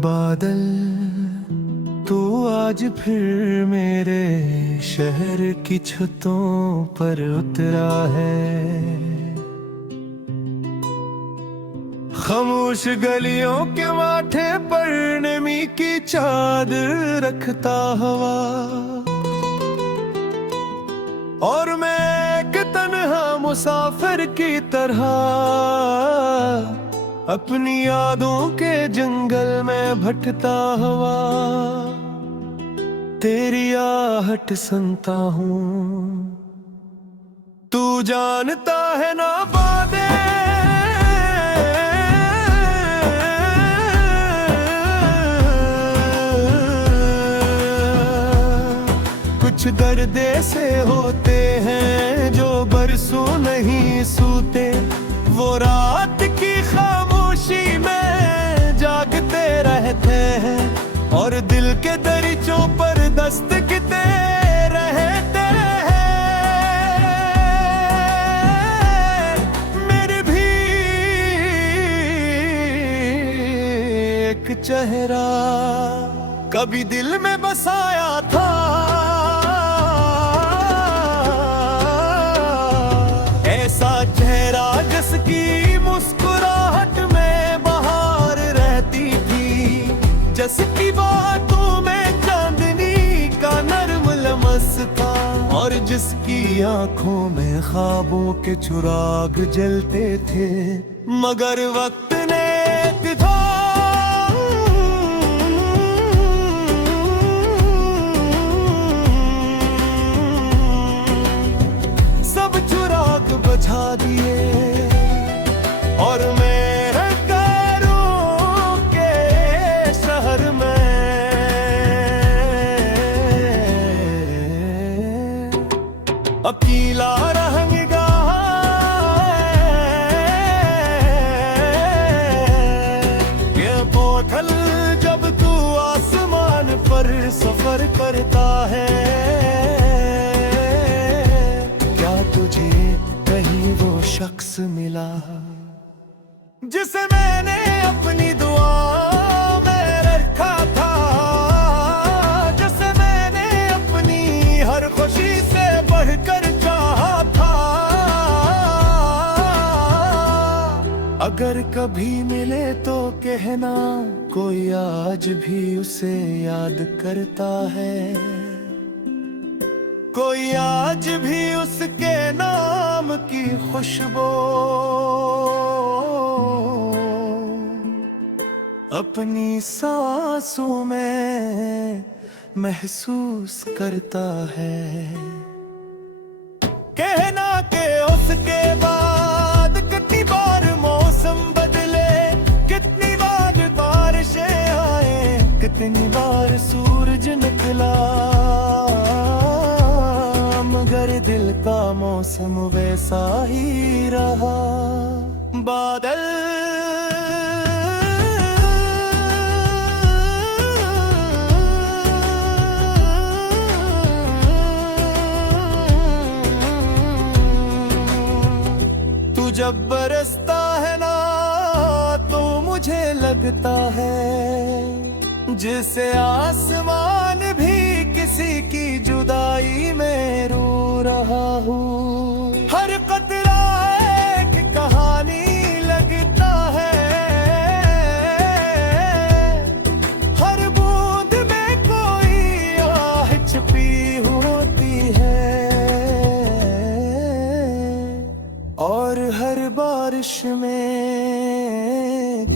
बादल तू आज फिर मेरे शहर की छतों पर उतरा है। खामोश गलियों के माथे पर नमी की चादर रखता हवा, और मैं एक तन्हा मुसाफिर की तरह अपनी यादों के जंगल में भटकता हुआ तेरी आहट सुनता हूँ। तू जानता है ना बातें कुछ दर्द से होते हैं जो बरसों नहीं सूते। वो रात की खामोशी में जागते रहते हैं और दिल के दरीचों पर दस्तकते रहते हैं। मेरे भी एक चेहरा कभी दिल में बसाया था, ऐसा चेहरा जिसकी मुस्कुराहट में बहार रहती थी, जिसकी बातों में चांदनी का नर्म लमस था, और जिसकी आंखों में ख्वाबों के चिराग जलते थे। मगर वक्त ने सब चिराग बुझा दिए और मेरे घरों के शहर में अकेला रहूंगा। ये बोतल जब तू आसमान पर सफर करता है, तुझे कहीं वो शख्स मिला जिसे मैंने अपनी दुआ में रखा था, जिसे मैंने अपनी हर खुशी से बढ़कर चाहा था। अगर कभी मिले तो कहना कोई आज भी उसे याद करता है, कोई आज भी उसके नाम की खुशबू अपनी सांसों में महसूस करता है। कहना के उसके बाद कितनी बार मौसम बदले, कितनी बार बारिशें आए, कितनी बार सूरज निकला, मगर दिल का मौसम वैसा ही रहा। बादल तू जब बरसता है ना तो मुझे लगता है जैसे आसमान भी किसी की जुदाई में रो रहा हूँ। हर कतरा एक कहानी लगता है, हर बूंद में कोई आह छुपी होती है, और हर बारिश में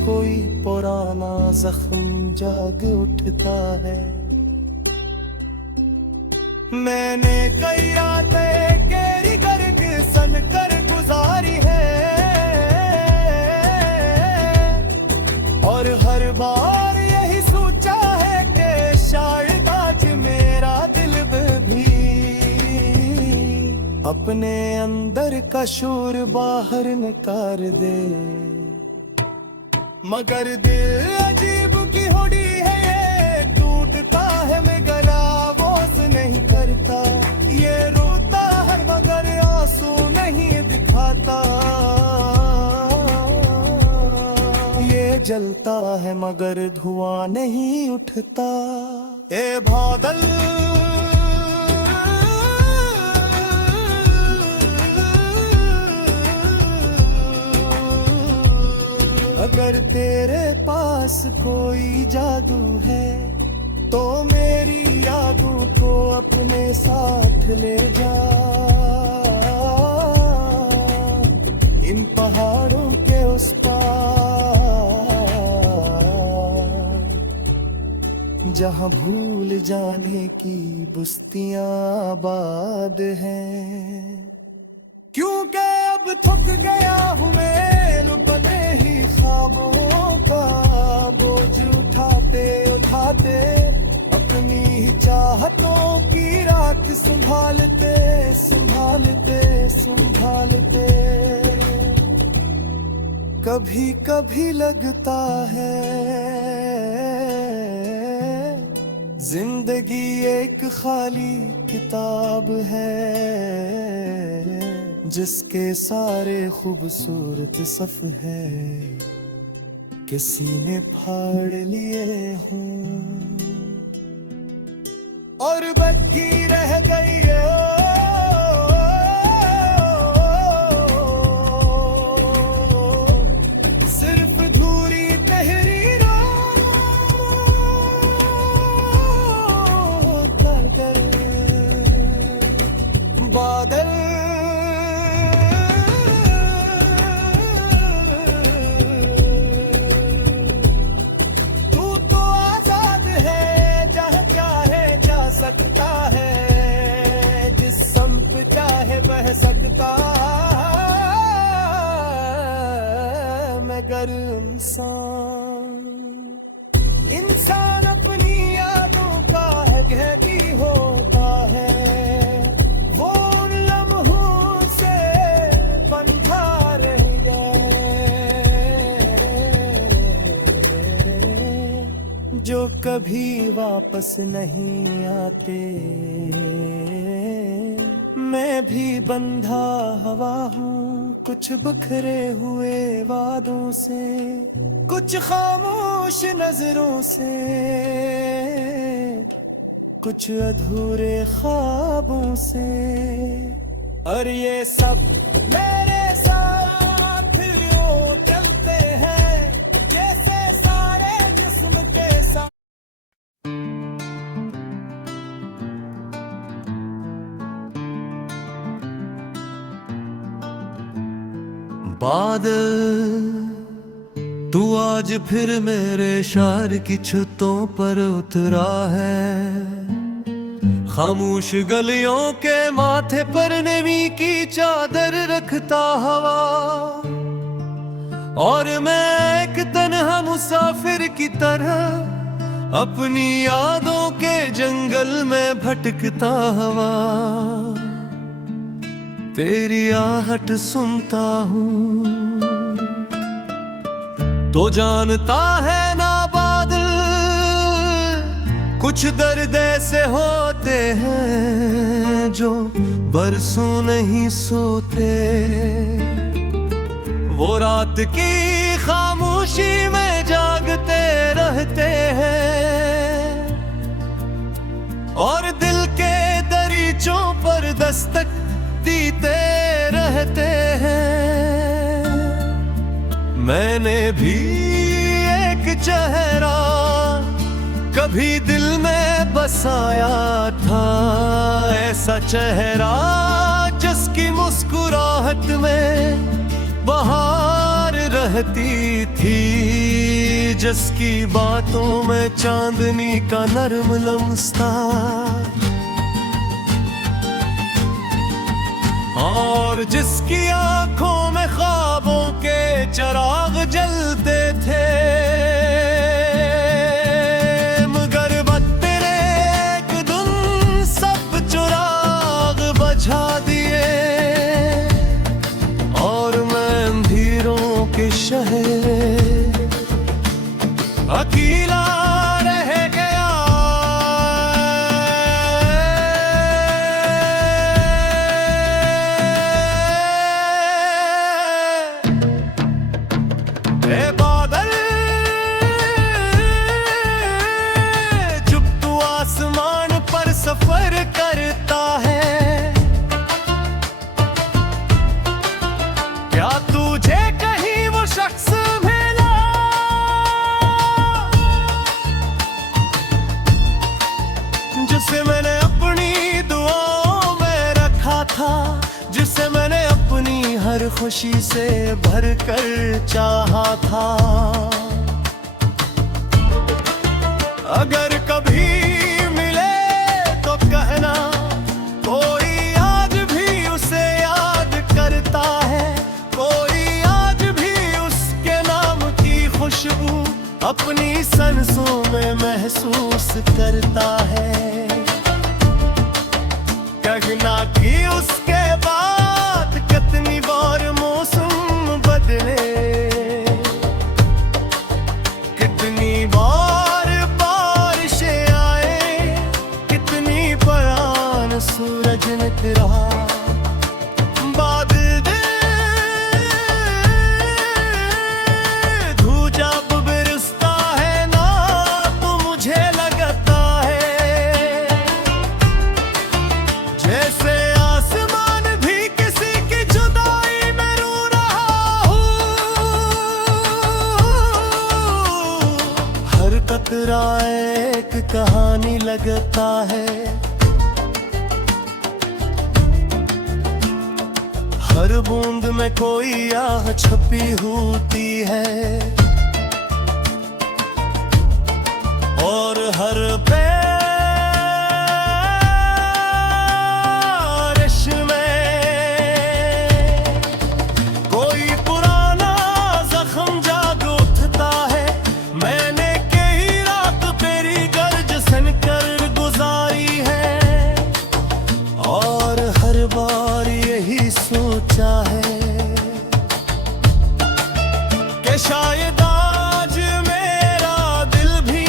कोई पुराना जख्म जाग उठता है। मैंने कई रातें केरी गर्ग सन कर गुजारी है, और हर बार यही सोचा है कि शायद आज मेरा दिल भी अपने अंदर का शोर बाहर निकाल दे। मगर दिल अजीब की होड़ी है, ये टूटता है मगर आवाज़ नहीं करता, ये रोता है मगर आंसू नहीं दिखाता। ये जलता है मगर धुआं नहीं उठता। ए बादल अगर तेरे पास कोई जादू है तो मेरी यादों को अपने साथ ले जा। इन पहाड़ों के उस पार जहां भूल जाने की बस्तियां आबाद हैं। क्योंकि अब थक गया हूँ मैं बने ही ख्वाबों का बोझ उठाते उठाते अपनी ही चाहतों की राख संभालते संभालते संभालते। कभी कभी लगता है जिंदगी एक खाली किताब है जिसके सारे खूबसूरत सफ है किसी ने फाड़ लिए हूँ और बाकी रह गई सिर्फ धूरी तहरीरों का बादल। सकता है जिस संप चाहे बह सकता मगर इंसान अपनी यादों का है कहती होता है। वो उन लम्हों से बंधा रह जाए जो कभी वापस नहीं आते। मैं भी बंधा हवा हूँ कुछ बिखरे हुए वादों से कुछ खामोश नजरों से कुछ अधूरे ख्वाबों से और ये सब मेरे साथ यूं चलते हैं जैसे सारे जिस्म के साथ। बादल तू आज फिर मेरे शहर की छतों पर उतरा है। खामोश गलियों के माथे पर नमी की चादर रखता हवा और मैं एक तन्हा मुसाफिर की तरह अपनी यादों के जंगल में भटकता हवा तेरी आहट सुनता हूँ तो जानता है ना बादल कुछ दर्द ऐसे होते हैं जो बरसों नहीं सोते। वो रात की खामोशी में जागते रहते हैं और दिल के दरीचों पर दस्तक देते रहते हैं। मैंने भी एक चेहरा कभी दिल में बसाया था, ऐसा चेहरा जिसकी मुस्कुराहट में बहार रहती थी, जिसकी बातों में चांदनी का नर्म लम्स था और जिसकी आंखों में ख्वाबों के चिराग जलते थे। मगर वक्त ने एक दिन सब चिराग बुझा दिए और मैं अंधेरों के शहर अकेला रह गया। ए बादल खुशी से भरकर चाहा था। अगर कभी मिले तो कहना, कोई आज भी उसे याद करता है, कोई आज भी उसके नाम की खुशबू अपनी सांसों में महसूस करता है। कहना कि उसके बाद कितनी बार मौसम बदले, कितनी बार बारिशें आए, कितनी परान सूरज निकला। बादल धू जब बरसता है ना तो मुझे लगता है जैसे आसमान भी किसी की जुदाई में रो रहा हूँ। हर कतरा एक कहानी लगता है, हर बूंद में कोई आह छपी होती है, और हर बारिश में कोई पुराना जख्म जाग उठता है। मैंने कई रात तेरी गर्ज सुनकर गुजारी है, और हर बार यही सोचा है कि शायद आज मेरा दिल भी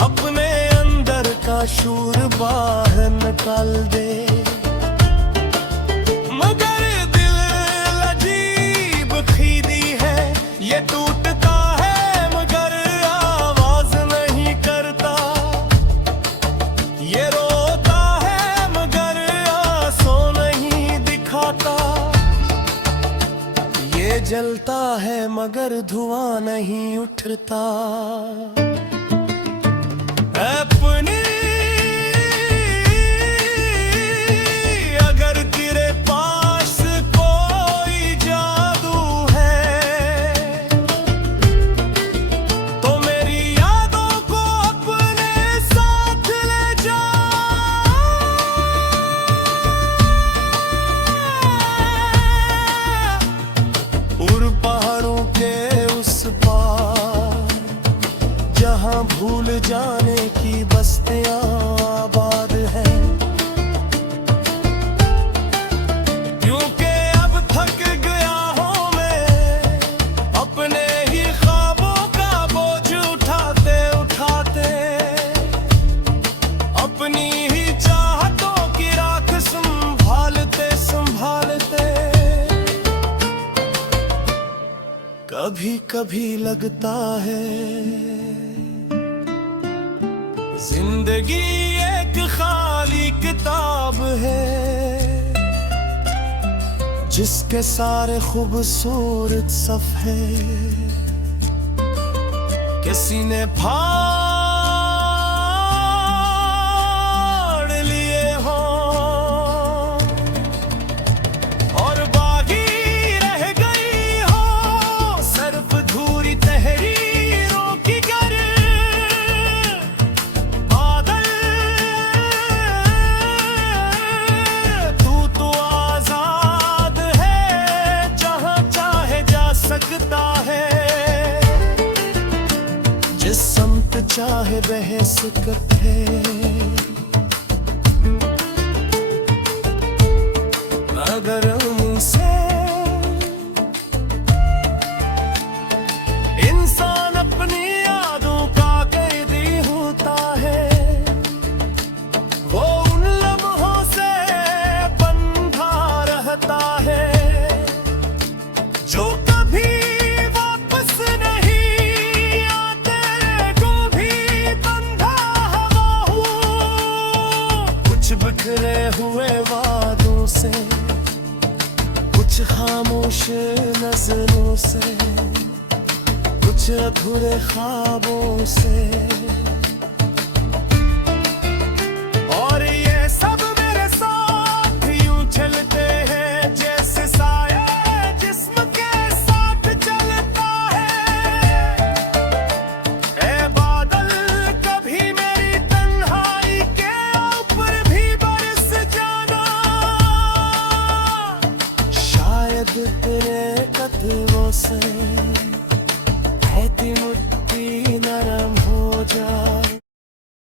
अपने अंदर का शूर बाहर निकाल दे। मगर दिल अजीब खीदी है, ये टूटता है मगर आवाज नहीं करता, ये रोता है मगर आंसू नहीं दिखाता, ये जलता है मगर धुआं नहीं उठता। अपनी अगर तेरे पास कोई जादू है तो मेरी यादों को अपने साथ ले जा। उर पहाड़ों के उस पार जहां भूल जाने की बस्तियां आबाद हैं, क्योंकि अब थक गया हूं मैं अपने ही ख्वाबों का बोझ उठाते उठाते, अपनी ही चाहतों की राख संभालते संभालते। कभी कभी लगता है जिंदगी एक खाली किताब है, जिसके सारे खूबसूरत सफ़े किसी ने फाड़ लिए हों, और बागी रह गई हो सिर्फ धूरी तहरीरों की गर। बादल तू तो आजाद है, जहां चाहे जा सकता है, जिस समत चाहे बह सकते। मगर उनसे इंसान अपनी यादों का कैदी होता है, वो उन लम्हों से बंधा रहता है जो कभी वापस नहीं आते, को भी बंधा हवा हूँ। कुछ बिखरे हुए वादों से, कुछ खामोश नजरों से, कुछ अधूरे ख्वाबों से, और ये सब मेरे साथ यूं चलते हैं जैसे साया कहती मुट्ठी